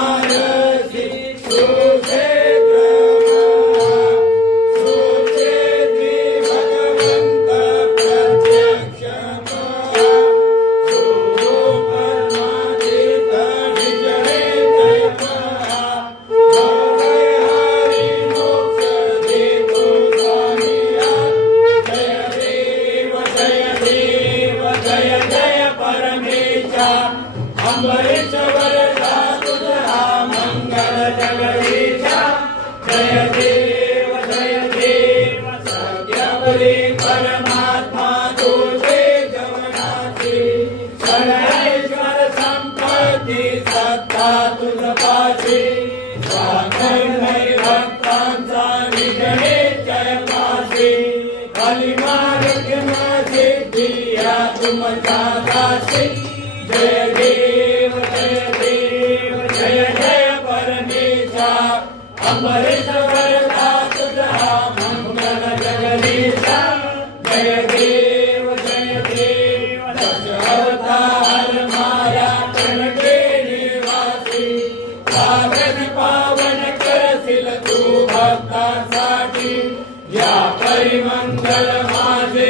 मारसी सुक्षेत्र सुक्षेत्री भगवंत प्रत्यक्ष सुपरमातीत निज हे जय भवय हरि मोक्ष देतो स्वामिया जय देव जय देव जय जय परमेशा अम्बरीश वरदा तुझा मंगल जगदीशा जय देव सत्यवरी परमात्मा तुझे जवनाची शरणेश्वर संपत्ती सत्ता तुझपाशी स्वामी भक्तांचा निज हे जय पाशी कलिमार्ग सिद्धिया तुमच्या दासी जय देव जय जय परमेशा अम्बरीश वरदा तुझा मंगल जगदीशा जय देव दश अवतार माया तन के निवासी पावन पावन करशील तू भक्तांसाठी या परिमंगल माझे